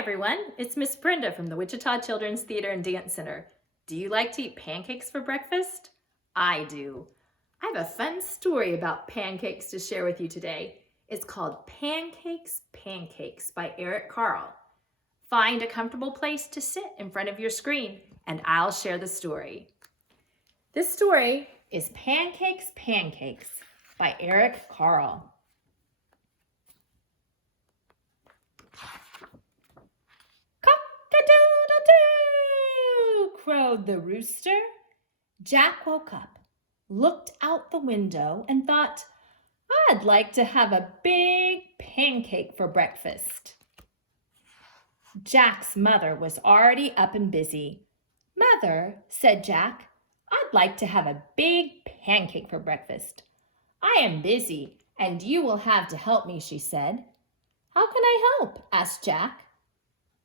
everyone, it's Miss Brenda from the Wichita Children's Theater and Dance Center. Do you like to eat pancakes for breakfast? I do. I have a fun story about pancakes to share with you today. It's called Pancakes, Pancakes by Eric Carle. Find a comfortable place to sit in front of your screen and I'll share the story. This story is Pancakes, Pancakes by Eric Carle. Cock-a-doodle-doo, crowed the rooster. Jack woke up, looked out the window, and thought, I'd like to have a big pancake for breakfast. Jack's mother was already up and busy. Mother, said Jack, I'd like to have a big pancake for breakfast. I am busy, and you will have to help me, she said. How can I help? Asked Jack.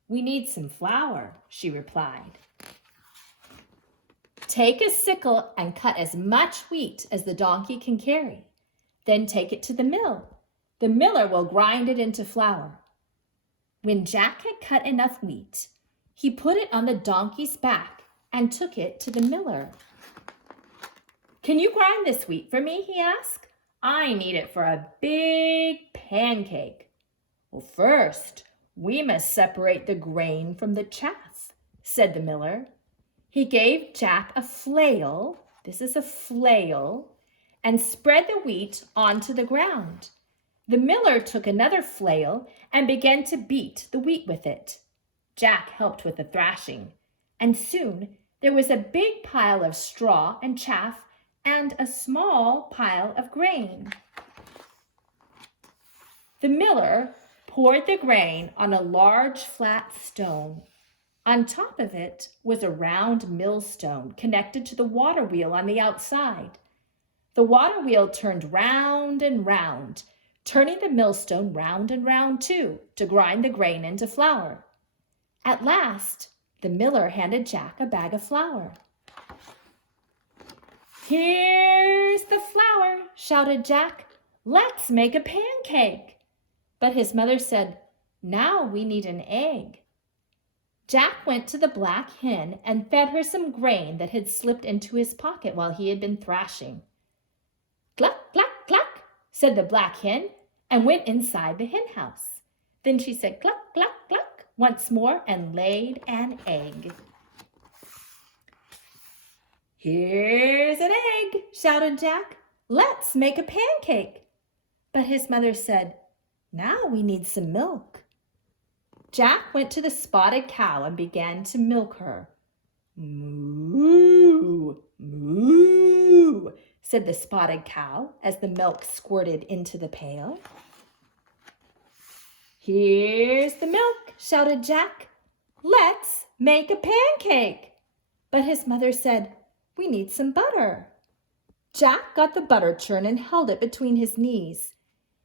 We need some flour, she replied. Take a sickle and cut as much wheat as the donkey can carry. Then take it to the mill. The miller will grind it into flour. When Jack had cut enough wheat, he put it on the donkey's back and took it to the miller. Can you grind this wheat for me? He asked. I need it for a big pancake. Well, first, we must separate the grain from the chaff, said the miller. He gave Jack a flail, this is a flail, and spread the wheat onto the ground. The miller took another flail and began to beat the wheat with it. Jack helped with the thrashing, and soon there was a big pile of straw and chaff and a small pile of grain. The miller poured the grain on a large flat stone. On top of it was a round millstone connected to the water wheel on the outside. The water wheel turned round and round, turning the millstone round and round too, to grind the grain into flour. At last, the miller handed Jack a bag of flour. Here's the flour, shouted Jack. Let's make a pancake. But his mother said, now we need an egg. Jack went to the black hen and fed her some grain that had slipped into his pocket while he had been thrashing. Cluck, cluck, cluck, said the black hen, and went inside the hen house. Then she said cluck, cluck, cluck once more and laid an egg. Here's an egg, shouted Jack. Let's make a pancake. But his mother said, now we need some milk. Jack went to the spotted cow and began to milk her. Moo, moo, said the spotted cow as the milk squirted into the pail. Here's the milk, shouted Jack. Let's make a pancake. But his mother said, we need some butter. Jack got the butter churn and held it between his knees.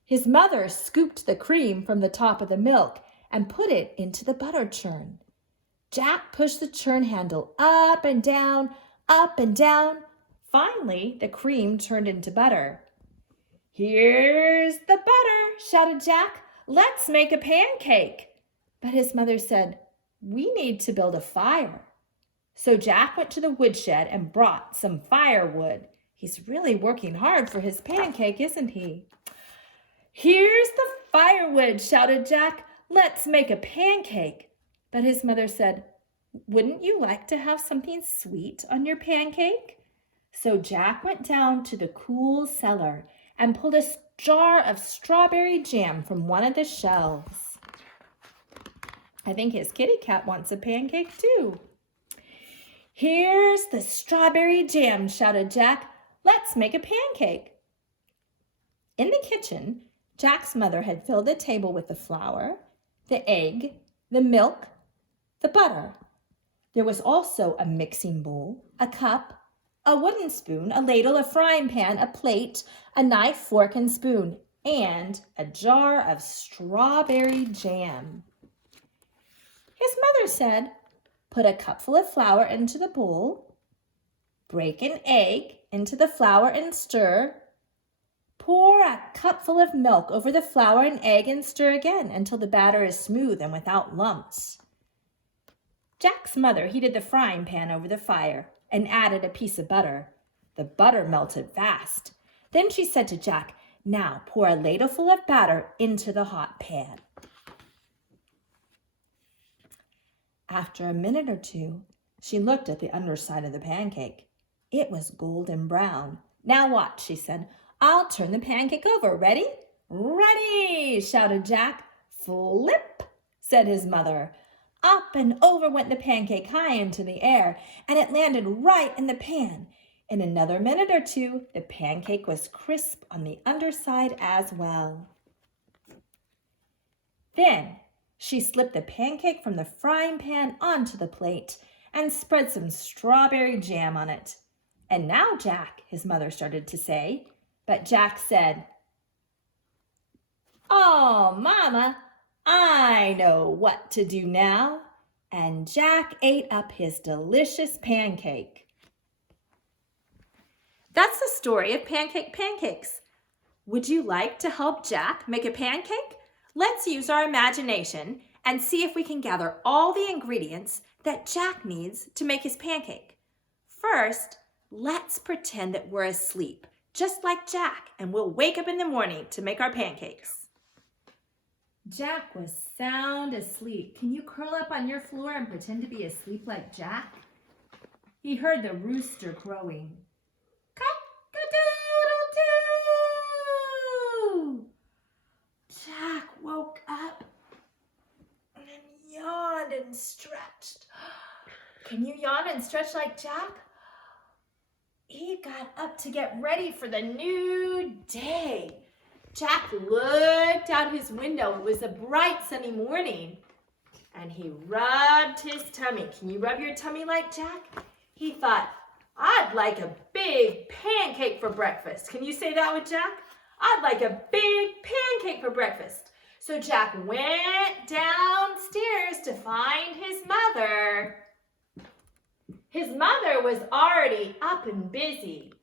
His mother scooped the cream from the top of the milk and put it into the butter churn. Jack pushed the churn handle up and down, up and down. Finally, the cream turned into butter. Here's the butter, shouted Jack. Let's make a pancake. But his mother said, we need to build a fire. So Jack went to the woodshed and brought some firewood. He's really working hard for his pancake, isn't he? Here's the firewood, shouted Jack. Let's make a pancake. But his mother said, wouldn't you like to have something sweet on your pancake? So Jack went down to the cool cellar and pulled a jar of strawberry jam from one of the shelves. I think his kitty cat wants a pancake too. Here's the strawberry jam, shouted Jack. Let's make a pancake. In the kitchen, Jack's mother had filled the table with the flour, the egg, the milk, the butter. There was also a mixing bowl, a cup, a wooden spoon, a ladle, a frying pan, a plate, a knife, fork, and spoon, and a jar of strawberry jam. His mother said, put a cupful of flour into the bowl, break an egg into the flour and stir, Pour a cupful of milk over the flour and egg and stir again until the batter is smooth and without lumps. Jack's mother heated the frying pan over the fire and added a piece of butter. The butter melted fast. Then she said to Jack, "Now pour a ladleful of batter into the hot pan." After a minute or two, she looked at the underside of the pancake. It was golden brown. "Now watch," she said. "I'll turn the pancake over. Ready?" "Ready!" shouted Jack. "Flip!" said his mother. Up and over went the pancake high into the air, and it landed right in the pan. In another minute or two, the pancake was crisp on the underside as well. Then she slipped the pancake from the frying pan onto the plate and spread some strawberry jam on it. "And now, Jack," his mother started to say, but Jack said, "Oh, Mama, I know what to do now." And Jack ate up his delicious pancake. That's the story of Pancakes. Would you like to help Jack make a pancake? Let's use our imagination and see if we can gather all the ingredients that Jack needs to make his pancake. First, let's pretend that we're asleep, just like Jack, and we'll wake up in the morning to make our pancakes. Jack was sound asleep. Can you curl up on your floor and pretend to be asleep like Jack? He heard the rooster crowing. Cock-a-doodle-doo! Jack woke up and yawned and stretched. Can you yawn and stretch like Jack? He got up to get ready for the new day. Jack looked out his window. It was a bright sunny morning, and he rubbed his tummy. Can you rub your tummy like Jack? He thought, "I'd like a big pancake for breakfast." Can you say that with Jack? "I'd like a big pancake for breakfast." So Jack went downstairs to find his mother. His mother was already up and busy.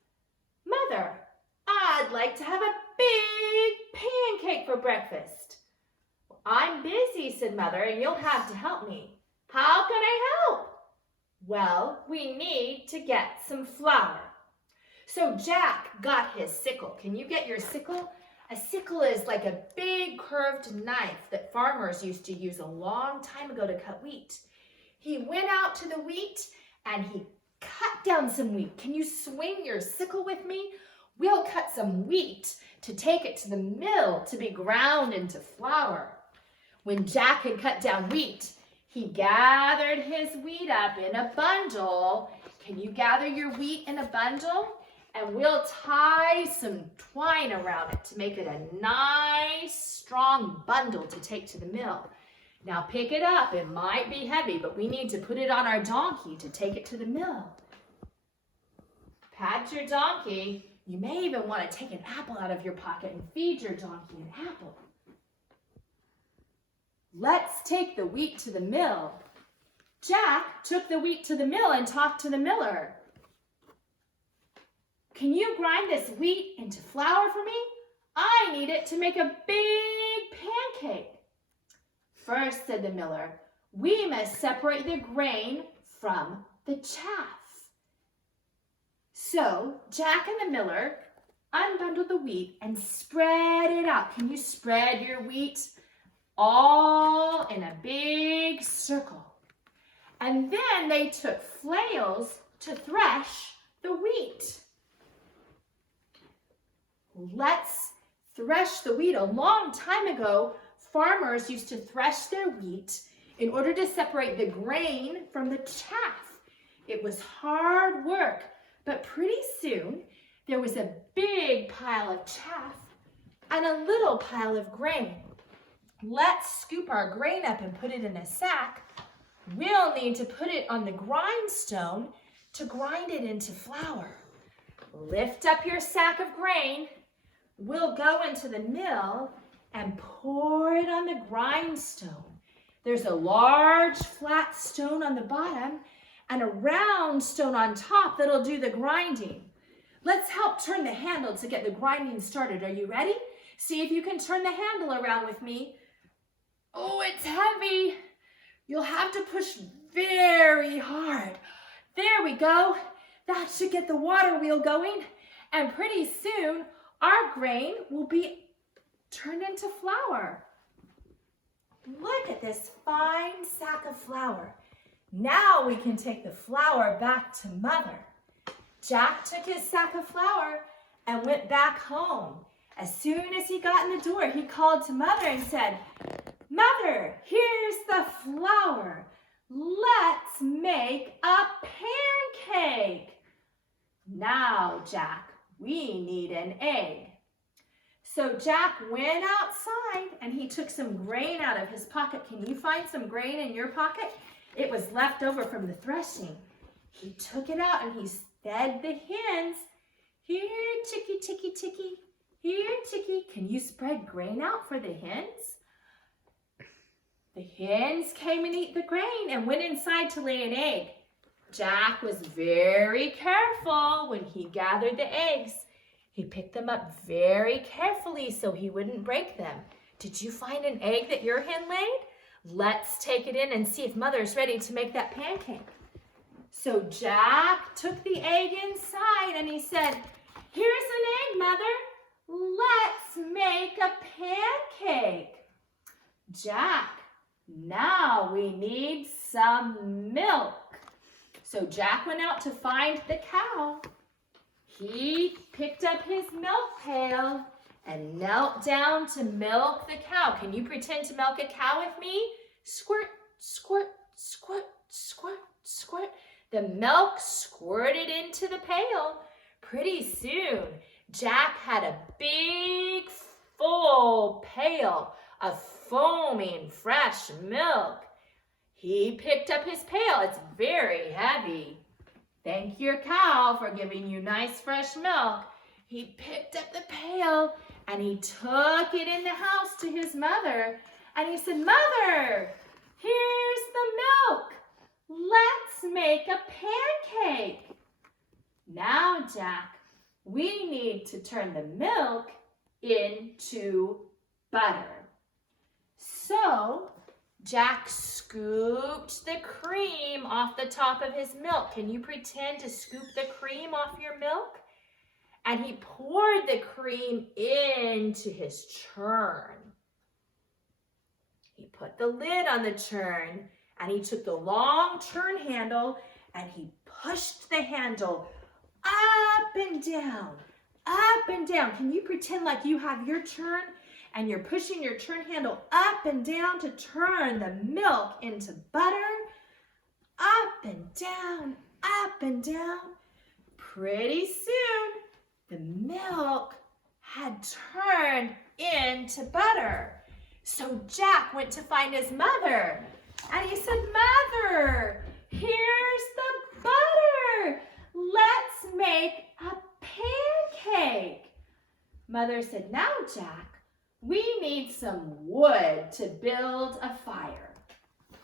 "Mother, I'd like to have a big pancake for breakfast." "I'm busy," said Mother, "and you'll have to help me." "How can I help?" "Well, we need to get some flour." So Jack got his sickle. Can you get your sickle? A sickle is like a big curved knife that farmers used to use a long time ago to cut wheat. He went out to the wheat and he cut down some wheat. Can you swing your sickle with me? We'll cut some wheat to take it to the mill to be ground into flour. When Jack had cut down wheat, he gathered his wheat up in a bundle. Can you gather your wheat in a bundle? And we'll tie some twine around it to make it a nice, strong bundle to take to the mill. Now pick it up. It might be heavy, but we need to put it on our donkey to take it to the mill. Pat your donkey. You may even want to take an apple out of your pocket and feed your donkey an apple. Let's take the wheat to the mill. Jack took the wheat to the mill and talked to the miller. "Can you grind this wheat into flour for me? I need it to make a big pancake." "First," said the miller, "we must separate the grain from the chaff." So Jack and the miller unbundled the wheat and spread it out. Can you spread your wheat all in a big circle? And then they took flails to thresh the wheat. Let's thresh the wheat. A long time ago, farmers used to thresh their wheat in order to separate the grain from the chaff. It was hard work, but pretty soon there was a big pile of chaff and a little pile of grain. Let's scoop our grain up and put it in a sack. We'll need to put it on the grindstone to grind it into flour. Lift up your sack of grain. We'll go into the mill and pour it on the grindstone. There's a large flat stone on the bottom and a round stone on top that'll do the grinding. Let's help turn the handle to get the grinding started. Are you ready? See if you can turn the handle around with me. Oh, it's heavy. You'll have to push very hard. There we go. That should get the water wheel going. And pretty soon, our grain will be turned into flour. Look at this fine sack of flour. Now we can take the flour back to Mother. Jack took his sack of flour and went back home. As soon as he got in the door, he called to Mother and said, Mother, here's the flour. Let's make a pancake. Now, Jack, we need an egg. So Jack went outside and he took some grain out of his pocket. Can you find some grain in your pocket? It was left over from the threshing. He took it out and he fed the hens. Here, chickie, chickie, chickie. Here, chickie. Can you spread grain out for the hens? The hens came and ate the grain and went inside to lay an egg. Jack was very careful when he gathered the eggs. He picked them up very carefully so he wouldn't break them. Did you find an egg that your hen laid? Let's take it in and see if Mother's ready to make that pancake. So Jack took the egg inside and he said, here's an egg, Mother. Let's make a pancake. Jack, now we need some milk. So Jack went out to find the cow. He picked up his milk pail and knelt down to milk the cow. Can you pretend to milk a cow with me? Squirt, squirt, squirt, squirt, squirt. The milk squirted into the pail. Pretty soon, Jack had a big, full pail of foaming fresh milk. He picked up his pail. It's very heavy. Thank your cow for giving you nice fresh milk. He picked up the pail and he took it in the house to his mother. And he said, Mother, here's the milk. Let's make a pancake. Now, Jack, we need to turn the milk into butter. So Jack scooped the cream off the top of his milk. Can you pretend to scoop the cream off your milk? And he poured the cream into his churn. He put the lid on the churn and he took the long churn handle and he pushed the handle up and down, up and down. Can you pretend like you have your churn and you're pushing your churn handle up and down to turn the milk into butter? Up and down, up and down. Pretty soon, the milk had turned into butter. So Jack went to find his mother and he said, Mother, here's the butter. Let's make a pancake. Mother said, now, Jack, we need some wood to build a fire.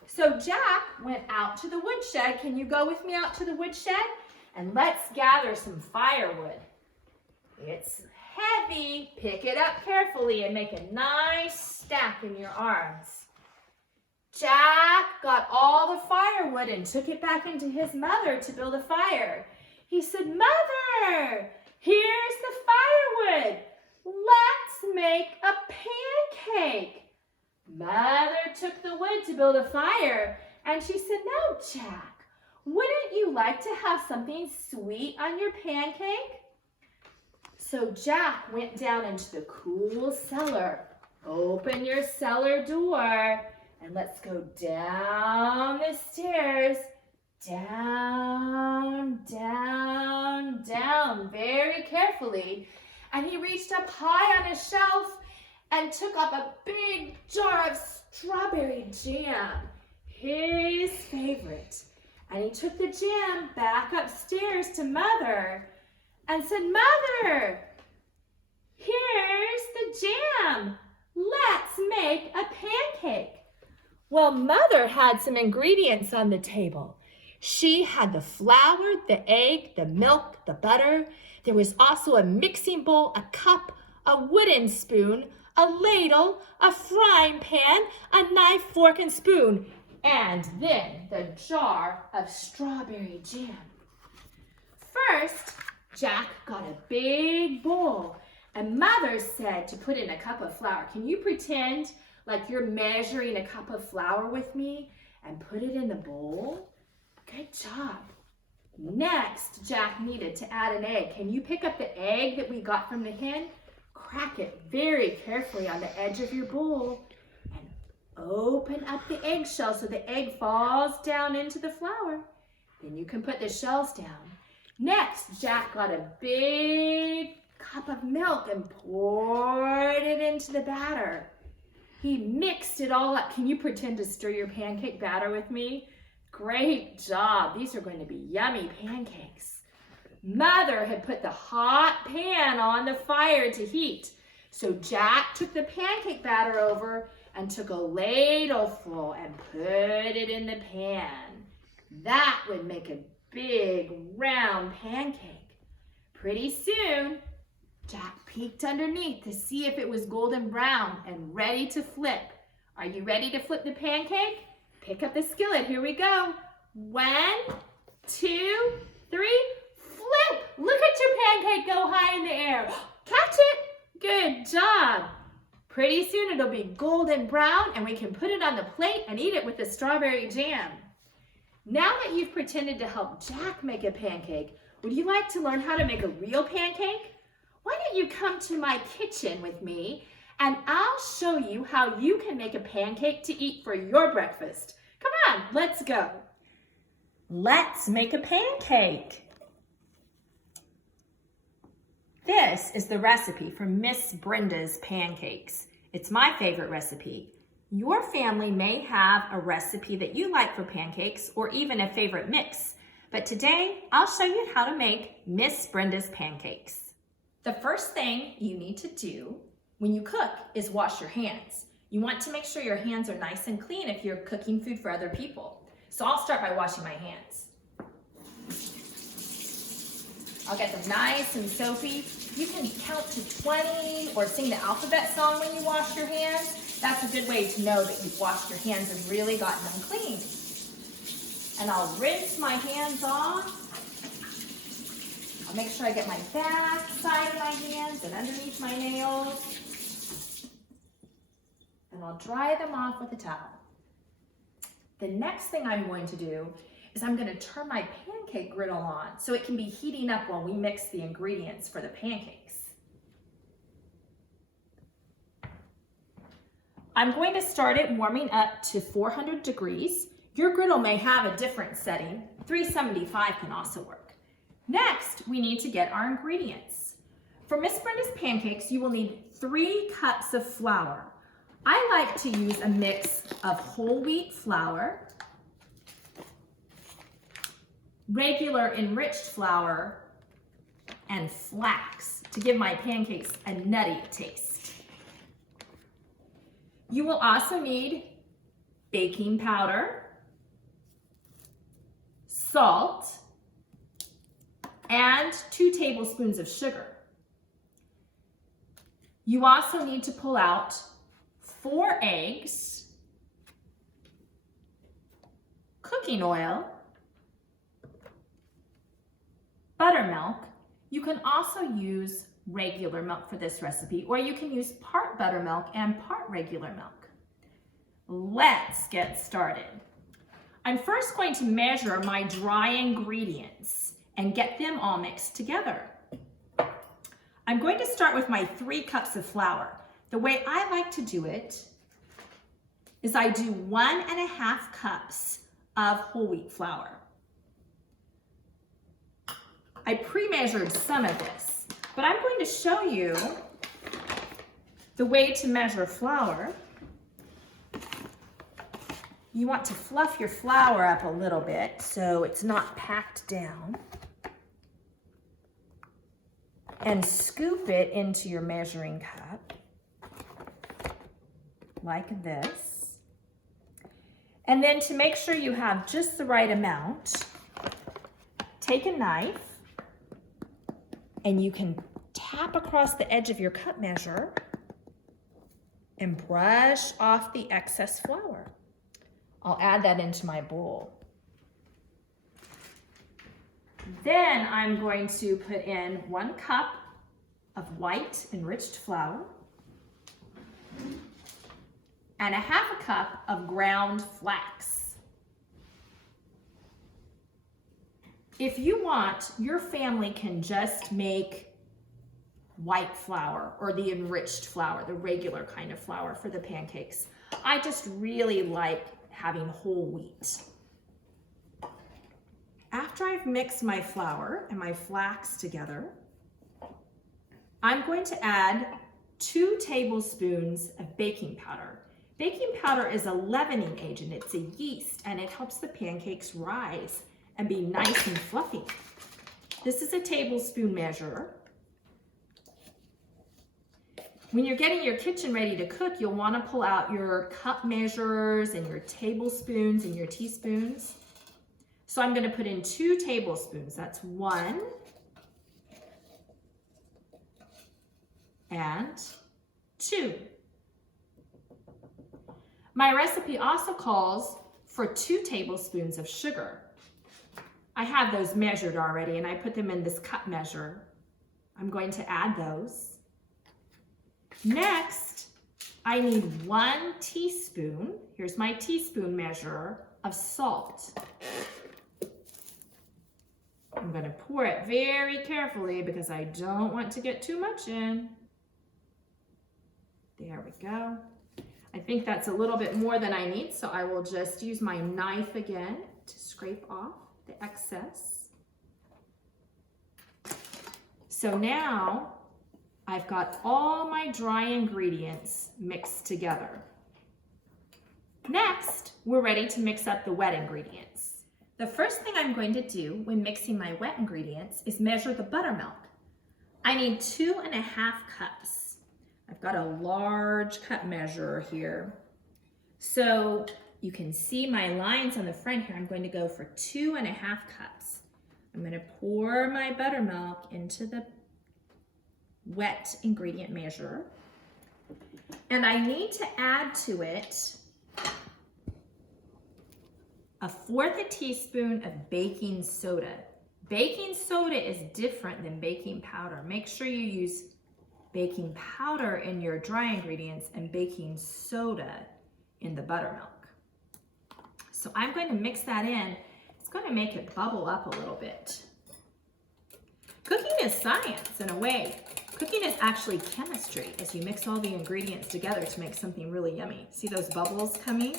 So Jack went out to the woodshed. Can you go with me out to the woodshed? And let's gather some firewood. It's heavy. Pick it up carefully and make a nice stack in your arms. Jack got all the firewood and took it back into his mother to build a fire. He said, Mother, here's the firewood. Let's make a pancake. Mother took the wood to build a fire and she said, now, Jack, wouldn't you like to have something sweet on your pancake? So Jack went down into the cool cellar. Open your cellar door and let's go down the stairs. Down, down, down, very carefully. And he reached up high on a shelf and took up a big jar of strawberry jam, his favorite. And he took the jam back upstairs to Mother and said, Mother, here's the jam. Let's make a pancake. Well, Mother had some ingredients on the table. She had the flour, the egg, the milk, the butter, There was also a mixing bowl, a cup, a wooden spoon, a ladle, a frying pan, a knife, fork, and spoon, and then the jar of strawberry jam. First, Jack got a big bowl, and Mother said to put in a cup of flour. Can you pretend like you're measuring a cup of flour with me and put it in the bowl? Good job. Next, Jack needed to add an egg. Can you pick up the egg that we got from the hen? Crack it very carefully on the edge of your bowl and open up the eggshell so the egg falls down into the flour. Then you can put the shells down. Next, Jack got a big cup of milk and poured it into the batter. He mixed it all up. Can you pretend to stir your pancake batter with me? Great job. These are going to be yummy pancakes. Mother had put the hot pan on the fire to heat. So Jack took the pancake batter over and took a ladleful and put it in the pan. That would make a big round pancake. Pretty soon, Jack peeked underneath to see if it was golden brown and ready to flip. Are you ready to flip the pancake? Pick up the skillet. Here we go. 1, 2, 3, flip. Look at your pancake go high in the air. Catch it. Good job. Pretty soon it'll be golden brown and we can put it on the plate and eat it with the strawberry jam. Now that you've pretended to help Jack make a pancake, would you like to learn how to make a real pancake? Why don't you come to my kitchen with me and I'll show you how you can make a pancake to eat for your breakfast. Come on, let's go. Let's make a pancake. This is the recipe for Miss Brenda's pancakes. It's my favorite recipe. Your family may have a recipe that you like for pancakes or even a favorite mix, but today I'll show you how to make Miss Brenda's pancakes. The first thing you need to do when you cook is wash your hands. You want to make sure your hands are nice and clean if you're cooking food for other people. So I'll start by washing my hands. I'll get them nice and soapy. You can count to 20 or sing the alphabet song when you wash your hands. That's a good way to know that you've washed your hands and really gotten them clean. And I'll rinse my hands off. I'll make sure I get my back side of my hands and underneath my nails. And I'll dry them off with a towel. The next thing I'm going to do is I'm going to turn my pancake griddle on so it can be heating up while we mix the ingredients for the pancakes. I'm going to start it warming up to 400 degrees. Your griddle may have a different setting. 375 can also work. Next, we need to get our ingredients. For Miss Brenda's pancakes, you will need 3 cups of flour. I like to use a mix of whole wheat flour, regular enriched flour, and flax to give my pancakes a nutty taste. You will also need baking powder, salt, and 2 tablespoons of sugar. You also need to pull out 4 eggs, cooking oil, buttermilk. You can also use regular milk for this recipe, or you can use part buttermilk and part regular milk. Let's get started. I'm first going to measure my dry ingredients and get them all mixed together. I'm going to start with my 3 cups of flour. The way I like to do it is I do 1.5 cups of whole wheat flour. I pre-measured some of this, but I'm going to show you the way to measure flour. You want to fluff your flour up a little bit so it's not packed down. And scoop it into your measuring cup like this. And then to make sure you have just the right amount, take a knife And you can tap across the edge of your cup measure and brush off the excess flour. I'll add that into my bowl. Then I'm going to put in 1 cup of white enriched flour and 1/2 cup of ground flax. If you want, your family can just make white flour or the enriched flour, the regular kind of flour for the pancakes. I just really like having whole wheat. After I've mixed my flour and my flax together, I'm going to add 2 tablespoons of baking powder. Baking powder is a leavening agent. It's a yeast, and it helps the pancakes rise and be nice and fluffy. This is a tablespoon measure. When you're getting your kitchen ready to cook, you'll want to pull out your cup measures and your tablespoons and your teaspoons. So I'm going to put in 2 tablespoons. That's 1 and 2. My recipe also calls for 2 tablespoons of sugar. I have those measured already, and I put them in this cup measure. I'm going to add those. Next, I need 1 teaspoon, here's my teaspoon measure, of salt. I'm going to pour it very carefully because I don't want to get too much in. There we go. I think that's a little bit more than I need, so I will just use my knife again to scrape off the excess. So now I've got all my dry ingredients mixed together. Next, we're ready to mix up the wet ingredients. The first thing I'm going to do when mixing my wet ingredients is measure the buttermilk. I need 2½ cups. I've got a large cup measure here. So you can see my lines on the front here. I'm going to go for 2½ cups. I'm going to pour my buttermilk into the wet ingredient measure. And I need to add to it 1/4 teaspoon of baking soda. Baking soda is different than baking powder. Make sure you use baking powder in your dry ingredients and baking soda in the buttermilk. So I'm going to mix that in. It's going to make it bubble up a little bit. Cooking is science in a way. Cooking is actually chemistry as you mix all the ingredients together to make something really yummy. See those bubbles coming?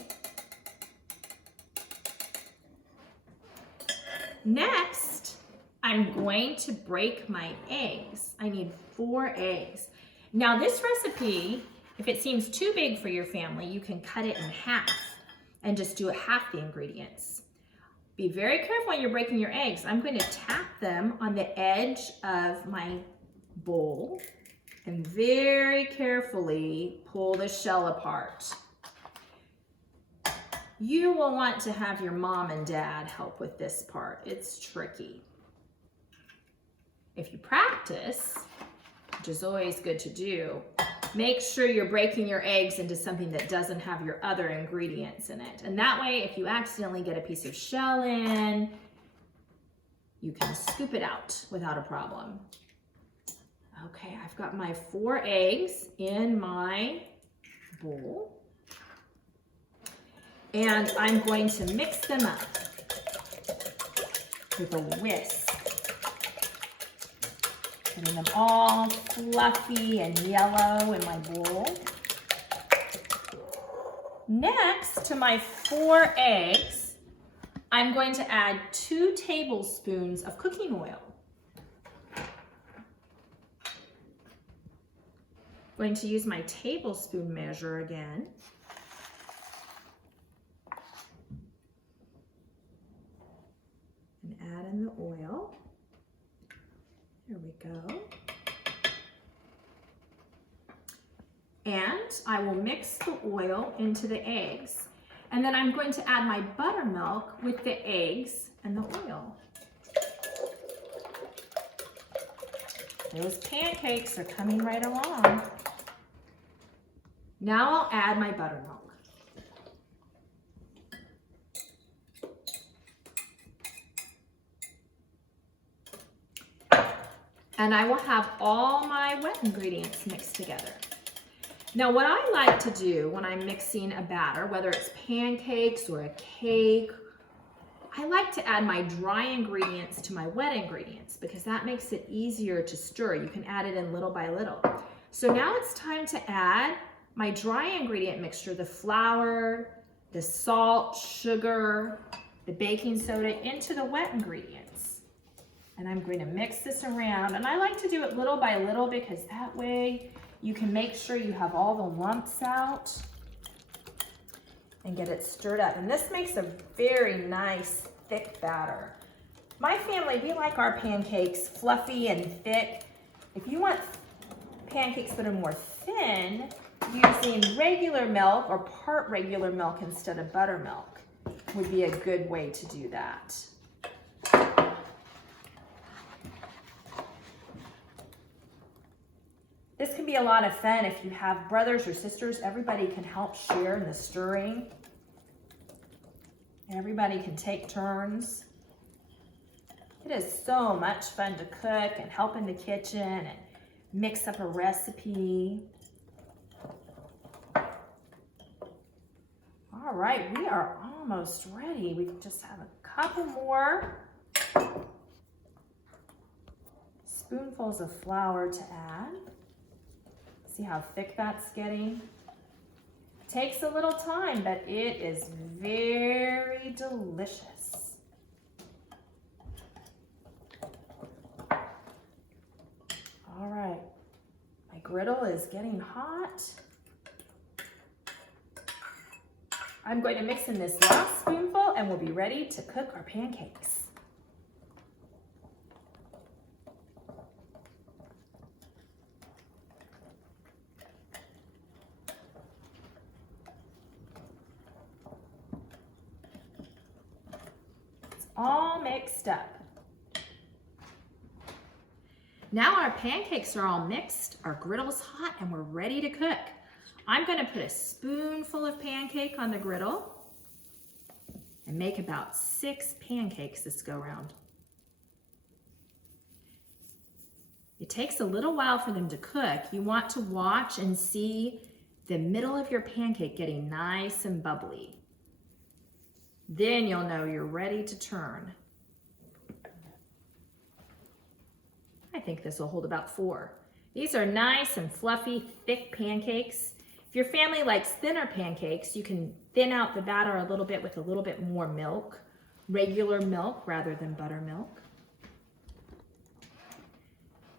Next, I'm going to break my eggs. I need 4 eggs. Now this recipe, if it seems too big for your family, you can cut it in half and just do half the ingredients. Be very careful when you're breaking your eggs. I'm going to tap them on the edge of my bowl and very carefully pull the shell apart. You will want to have your mom and dad help with this part. It's tricky. If you practice, which is always good to do, make sure you're breaking your eggs into something that doesn't have your other ingredients in it. And that way, if you accidentally get a piece of shell in, you can scoop it out without a problem. Okay, I've got my 4 eggs in my bowl. And I'm going to mix them up with a whisk. Getting them all fluffy and yellow in my bowl. Next to my 4 eggs, I'm going to add 2 tablespoons of cooking oil. I'm going to use my tablespoon measure again. And add in the oil. There we go. And I will mix the oil into the eggs. And then I'm going to add my buttermilk with the eggs and the oil. Those pancakes are coming right along. Now I'll add my buttermilk. And I will have all my wet ingredients mixed together. Now what I like to do when I'm mixing a batter, whether it's pancakes or a cake, I like to add my dry ingredients to my wet ingredients because that makes it easier to stir. You can add it in little by little. So now it's time to add my dry ingredient mixture, the flour, the salt, sugar, the baking soda into the wet ingredients. And I'm going to mix this around. And I like to do it little by little because that way you can make sure you have all the lumps out and get it stirred up. And this makes a very nice thick batter. My family, we like our pancakes fluffy and thick. If you want pancakes that are more thin, using regular milk or part regular milk instead of buttermilk would be a good way to do that. This can be a lot of fun if you have brothers or sisters. Everybody can help share in the stirring. Everybody can take turns. It is so much fun to cook and help in the kitchen and mix up a recipe. All right, we are almost ready. We just have a couple more spoonfuls of flour to add. See how thick that's getting? Takes a little time, but it is very delicious. All right, my griddle is getting hot. I'm going to mix in this last spoonful and we'll be ready to cook our pancakes. All mixed up. Now our pancakes are all mixed, our griddle's hot, and we're ready to cook. I'm going to put a spoonful of pancake on the griddle and make about 6 pancakes this go round. It takes a little while for them to cook. You want to watch and see the middle of your pancake getting nice and bubbly. Then you'll know you're ready to turn. I think this will hold about 4. These are nice and fluffy, thick pancakes. If your family likes thinner pancakes, you can thin out the batter a little bit with a little bit more milk, regular milk rather than buttermilk.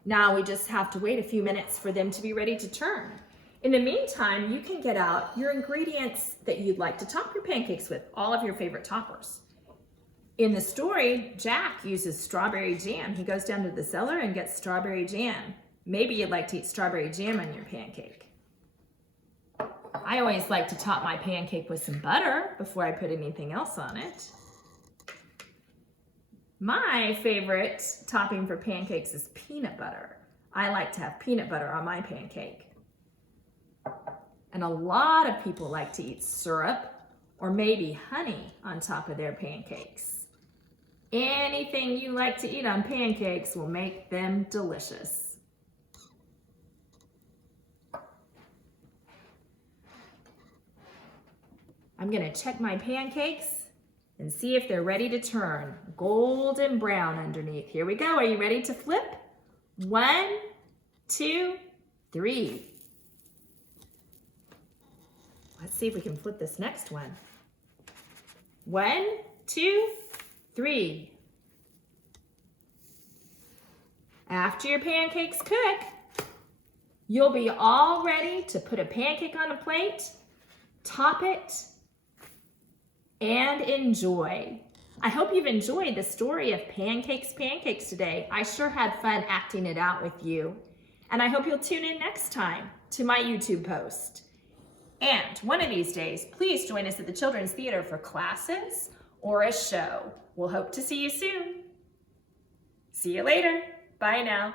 Now we just have to wait a few minutes for them to be ready to turn. In the meantime, you can get out your ingredients that you'd like to top your pancakes with, all of your favorite toppers. In the story, Jack uses strawberry jam. He goes down to the cellar and gets strawberry jam. Maybe you'd like to eat strawberry jam on your pancake. I always like to top my pancake with some butter before I put anything else on it. My favorite topping for pancakes is peanut butter. I like to have peanut butter on my pancake. And a lot of people like to eat syrup or maybe honey on top of their pancakes. Anything you like to eat on pancakes will make them delicious. I'm going to check my pancakes and see if they're ready to turn golden brown underneath. Here we go. Are you ready to flip? 1, 2, 3. Let's see if we can flip this next one. 1, 2, 3. After your pancakes cook, you'll be all ready to put a pancake on a plate, top it, and enjoy. I hope you've enjoyed the story of Pancakes today. I sure had fun acting it out with you. And I hope you'll tune in next time to my YouTube post. And one of these days, please join us at the Children's Theater for classes or a show. We'll hope to see you soon. See you later. Bye now.